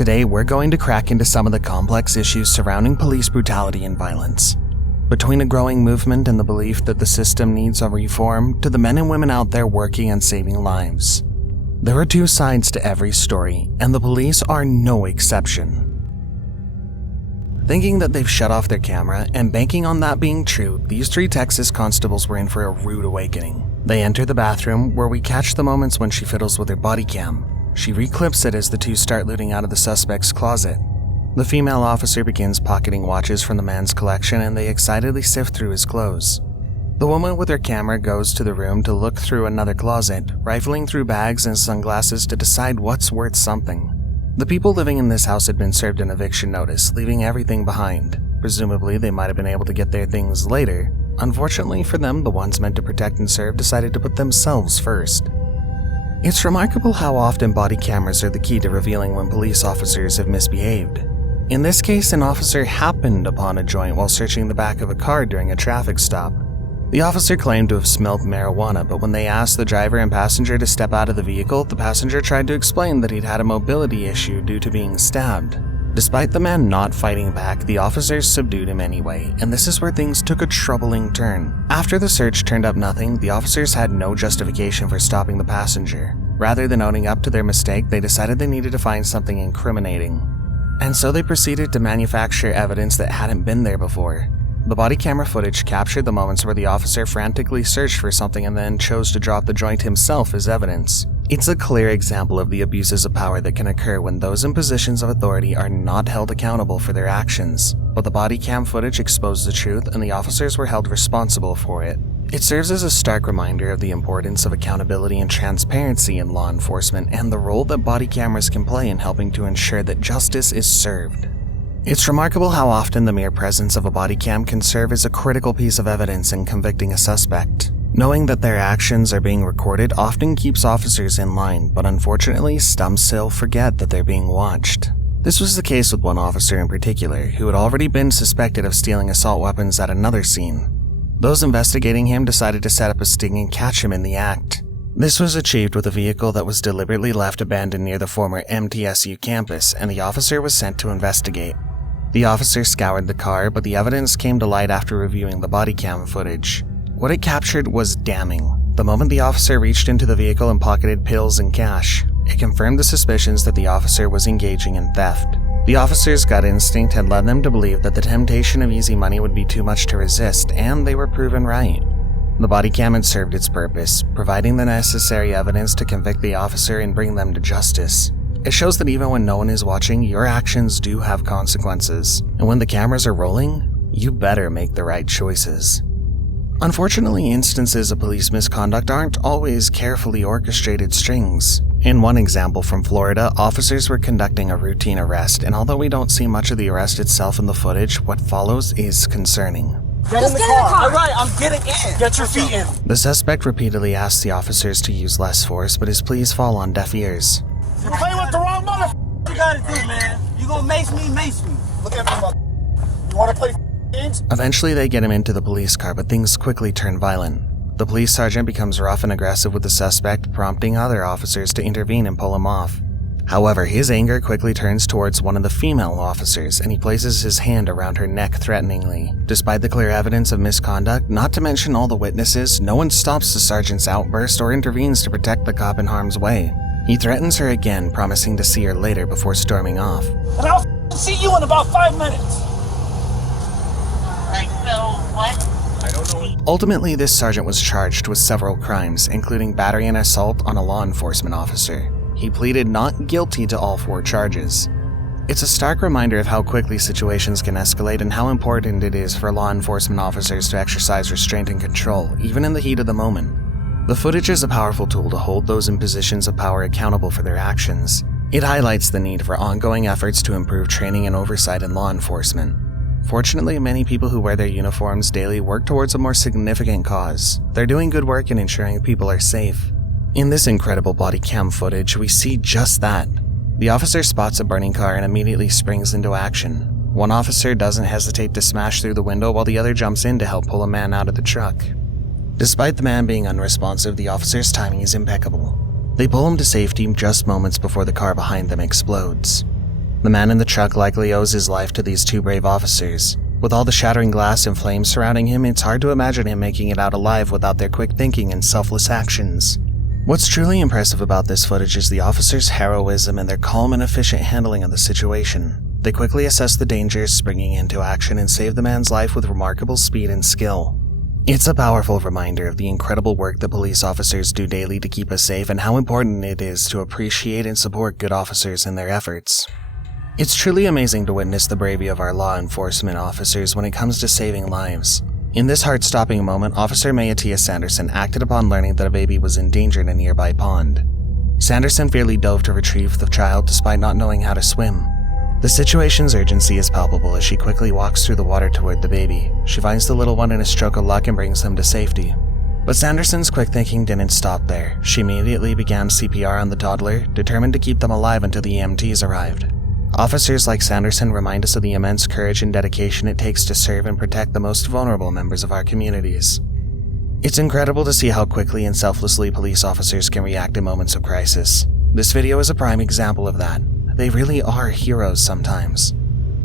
Today, we're going to crack into some of the complex issues surrounding police brutality and violence. Between a growing movement and the belief that the system needs a reform, to the men and women out there working and saving lives. There are two sides to every story, and the police are no exception. Thinking that they've shut off their camera and banking on that being true, these three Texas constables were in for a rude awakening. They enter the bathroom, where we catch the moments when she fiddles with her body cam. She reclips it as the two start looting out of the suspect's closet. The female officer begins pocketing watches from the man's collection, and they excitedly sift through his clothes. The woman with her camera goes to the room to look through another closet, rifling through bags and sunglasses to decide what's worth something. The people living in this house had been served an eviction notice, leaving everything behind. Presumably, they might have been able to get their things later. Unfortunately for them, the ones meant to protect and serve decided to put themselves first. It's remarkable how often body cameras are the key to revealing when police officers have misbehaved. In this case, an officer happened upon a joint while searching the back of a car during a traffic stop. The officer claimed to have smelled marijuana, but when they asked the driver and passenger to step out of the vehicle, the passenger tried to explain that he'd had a mobility issue due to being stabbed. Despite the man not fighting back, the officers subdued him anyway, and this is where things took a troubling turn. After the search turned up nothing, the officers had no justification for stopping the passenger. Rather than owning up to their mistake, they decided they needed to find something incriminating. And so they proceeded to manufacture evidence that hadn't been there before. The body camera footage captured the moments where the officer frantically searched for something and then chose to drop the joint himself as evidence. It's a clear example of the abuses of power that can occur when those in positions of authority are not held accountable for their actions. But the body cam footage exposed the truth, and the officers were held responsible for it. It serves as a stark reminder of the importance of accountability and transparency in law enforcement and the role that body cameras can play in helping to ensure that justice is served. It's remarkable how often the mere presence of a body cam can serve as a critical piece of evidence in convicting a suspect. Knowing that their actions are being recorded often keeps officers in line, but unfortunately, some still forget that they're being watched. This was the case with one officer in particular, who had already been suspected of stealing assault weapons at another scene. Those investigating him decided to set up a sting and catch him in the act. This was achieved with a vehicle that was deliberately left abandoned near the former MTSU campus, and the officer was sent to investigate. The officer scoured the car, but the evidence came to light after reviewing the body cam footage. What it captured was damning. The moment the officer reached into the vehicle and pocketed pills and cash, it confirmed the suspicions that the officer was engaging in theft. The officer's gut instinct had led them to believe that the temptation of easy money would be too much to resist, and they were proven right. The body cam had served its purpose, providing the necessary evidence to convict the officer and bring them to justice. It shows that even when no one is watching, your actions do have consequences, and when the cameras are rolling, you better make the right choices. Unfortunately, instances of police misconduct aren't always carefully orchestrated strings. In one example from Florida, officers were conducting a routine arrest, and although we don't see much of the arrest itself in the footage, what follows is concerning. Get in the car. All right, I'm getting in. Get your feet in. The suspect repeatedly asks the officers to use less force, but his pleas fall on deaf ears. You play with the wrong mother. What you gotta do, man? You gonna mace me? Look at me, mother. You wanna play games? Eventually, they get him into the police car, but things quickly turn violent. The police sergeant becomes rough and aggressive with the suspect, prompting other officers to intervene and pull him off. However, his anger quickly turns towards one of the female officers, and he places his hand around her neck threateningly. Despite the clear evidence of misconduct, not to mention all the witnesses, no one stops the sergeant's outburst or intervenes to protect the cop in harm's way. He threatens her again, promising to see her later before storming off. And I'll see you in about 5 minutes. Like, so what? I don't know. Ultimately, this sergeant was charged with several crimes, including battery and assault on a law enforcement officer. He pleaded not guilty to all 4 charges. It's a stark reminder of how quickly situations can escalate and how important it is for law enforcement officers to exercise restraint and control, even in the heat of the moment. The footage is a powerful tool to hold those in positions of power accountable for their actions. It highlights the need for ongoing efforts to improve training and oversight in law enforcement. Fortunately, many people who wear their uniforms daily work towards a more significant cause. They're doing good work in ensuring people are safe. In this incredible body cam footage, we see just that. The officer spots a burning car and immediately springs into action. One officer doesn't hesitate to smash through the window while the other jumps in to help pull a man out of the truck. Despite the man being unresponsive, the officer's timing is impeccable. They pull him to safety just moments before the car behind them explodes. The man in the truck likely owes his life to these two brave officers. With all the shattering glass and flames surrounding him, it's hard to imagine him making it out alive without their quick thinking and selfless actions. What's truly impressive about this footage is the officers' heroism and their calm and efficient handling of the situation. They quickly assess the dangers, springing into action and save the man's life with remarkable speed and skill. It's a powerful reminder of the incredible work that police officers do daily to keep us safe and how important it is to appreciate and support good officers in their efforts. It's truly amazing to witness the bravery of our law enforcement officers when it comes to saving lives. In this heart-stopping moment, Officer Mayatia Sanderson acted upon learning that a baby was in danger in a nearby pond. Sanderson fearfully dove to retrieve the child despite not knowing how to swim. The situation's urgency is palpable as she quickly walks through the water toward the baby. She finds the little one in a stroke of luck and brings them to safety. But Sanderson's quick thinking didn't stop there. She immediately began CPR on the toddler, determined to keep them alive until the EMTs arrived. Officers like Sanderson remind us of the immense courage and dedication it takes to serve and protect the most vulnerable members of our communities. It's incredible to see how quickly and selflessly police officers can react in moments of crisis. This video is a prime example of that. They really are heroes sometimes.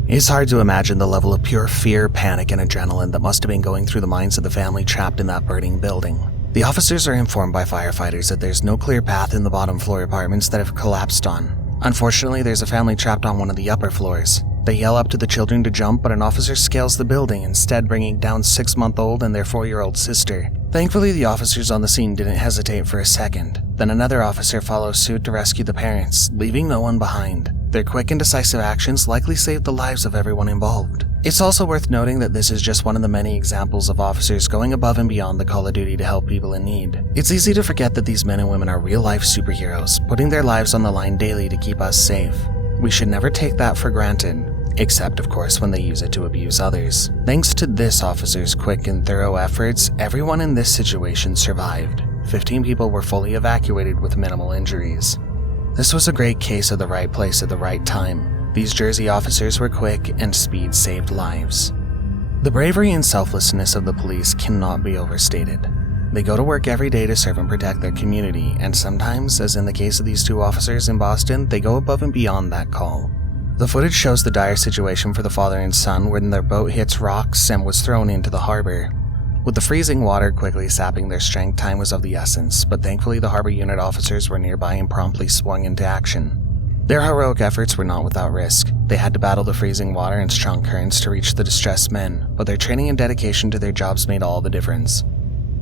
It's hard to imagine the level of pure fear, panic, and adrenaline that must have been going through the minds of the family trapped in that burning building. The officers are informed by firefighters that there's no clear path in the bottom floor apartments that have collapsed on. Unfortunately, there's a family trapped on one of the upper floors. They yell up to the children to jump, but an officer scales the building, instead bringing down 6-month-old and their 4-year-old sister. Thankfully, the officers on the scene didn't hesitate for a second. Then another officer follows suit to rescue the parents, leaving no one behind. Their quick and decisive actions likely saved the lives of everyone involved. It's also worth noting that this is just one of the many examples of officers going above and beyond the call of duty to help people in need. It's easy to forget that these men and women are real-life superheroes, putting their lives on the line daily to keep us safe. We should never take that for granted. Except, of course, when they use it to abuse others. Thanks to this officer's quick and thorough efforts, everyone in this situation survived. 15 people were fully evacuated with minimal injuries. This was a great case of the right place at the right time. These Jersey officers were quick, and speed saved lives. The bravery and selflessness of the police cannot be overstated. They go to work every day to serve and protect their community, and sometimes, as in the case of these two officers in Boston, they go above and beyond that call. The footage shows the dire situation for the father and son when their boat hits rocks and was thrown into the harbor. With the freezing water quickly sapping their strength, time was of the essence, but thankfully the harbor unit officers were nearby and promptly swung into action. Their heroic efforts were not without risk. They had to battle the freezing water and strong currents to reach the distressed men, but their training and dedication to their jobs made all the difference.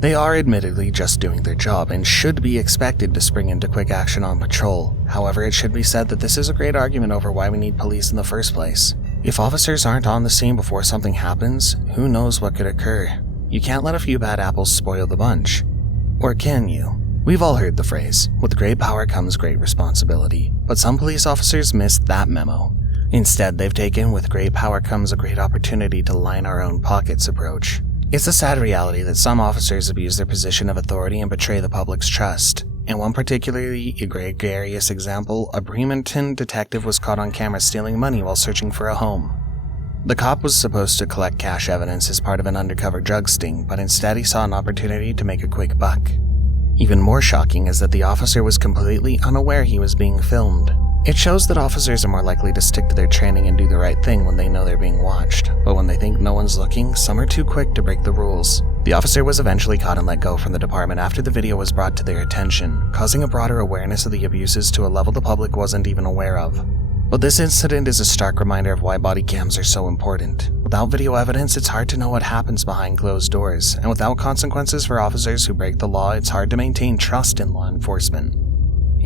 They are admittedly just doing their job and should be expected to spring into quick action on patrol. However, it should be said that this is a great argument over why we need police in the first place. If officers aren't on the scene before something happens, who knows what could occur? You can't let a few bad apples spoil the bunch. Or can you? We've all heard the phrase, with great power comes great responsibility, but some police officers missed that memo. Instead, they've taken with great power comes a great opportunity to line our own pockets approach. It's a sad reality that some officers abuse their position of authority and betray the public's trust. In one particularly egregious example, a Bremerton detective was caught on camera stealing money while searching for a home. The cop was supposed to collect cash evidence as part of an undercover drug sting, but instead he saw an opportunity to make a quick buck. Even more shocking is that the officer was completely unaware he was being filmed. It shows that officers are more likely to stick to their training and do the right thing when they know they're being watched, but when they think no one's looking, some are too quick to break the rules. The officer was eventually caught and let go from the department after the video was brought to their attention, causing a broader awareness of the abuses to a level the public wasn't even aware of. But this incident is a stark reminder of why body cams are so important. Without video evidence, it's hard to know what happens behind closed doors, and without consequences for officers who break the law, it's hard to maintain trust in law enforcement.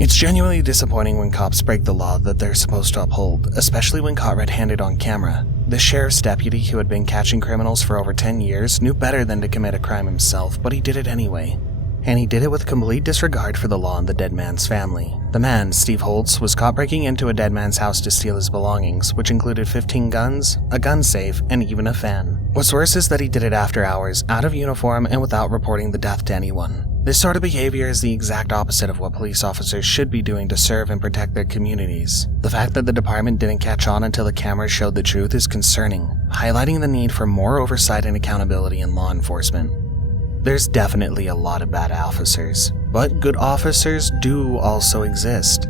It's genuinely disappointing when cops break the law that they're supposed to uphold, especially when caught red-handed on camera. The sheriff's deputy, who had been catching criminals for over 10 years, knew better than to commit a crime himself, but he did it anyway. And he did it with complete disregard for the law and the dead man's family. The man, Steve Holtz, was caught breaking into a dead man's house to steal his belongings, which included 15 guns, a gun safe, and even a fan. What's worse is that he did it after hours, out of uniform, and without reporting the death to anyone. This sort of behavior is the exact opposite of what police officers should be doing to serve and protect their communities. The fact that the department didn't catch on until the cameras showed the truth is concerning, highlighting the need for more oversight and accountability in law enforcement. There's definitely a lot of bad officers, but good officers do also exist.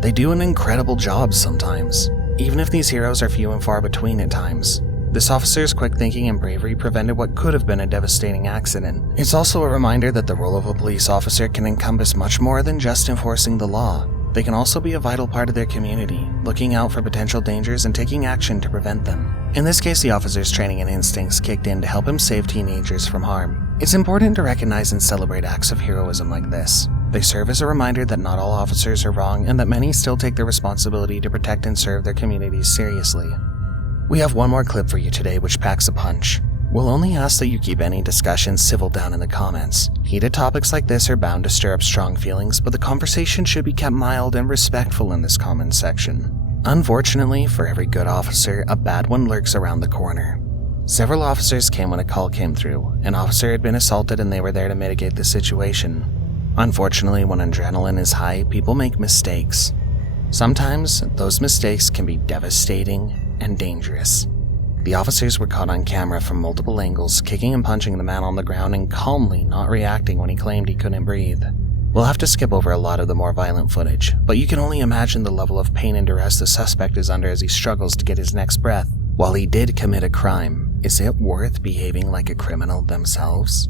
They do an incredible job sometimes. Even if these heroes are few and far between at times, this officer's quick thinking and bravery prevented what could have been a devastating accident. It's also a reminder that the role of a police officer can encompass much more than just enforcing the law. They can also be a vital part of their community, looking out for potential dangers and taking action to prevent them. In this case, the officer's training and instincts kicked in to help him save teenagers from harm. It's important to recognize and celebrate acts of heroism like this. They serve as a reminder that not all officers are wrong and that many still take their responsibility to protect and serve their communities seriously. We have one more clip for you today which packs a punch. We'll only ask that you keep any discussion civil down in the comments. Heated topics like this are bound to stir up strong feelings, but the conversation should be kept mild and respectful in this comment section. Unfortunately, for every good officer, a bad one lurks around the corner. Several officers came when a call came through. An officer had been assaulted and they were there to mitigate the situation. Unfortunately, when adrenaline is high, people make mistakes. Sometimes, those mistakes can be devastating and dangerous. The officers were caught on camera from multiple angles, kicking and punching the man on the ground and calmly not reacting when he claimed he couldn't breathe. We'll have to skip over a lot of the more violent footage, but you can only imagine the level of pain and duress the suspect is under as he struggles to get his next breath. While he did commit a crime, is it worth behaving like a criminal themselves?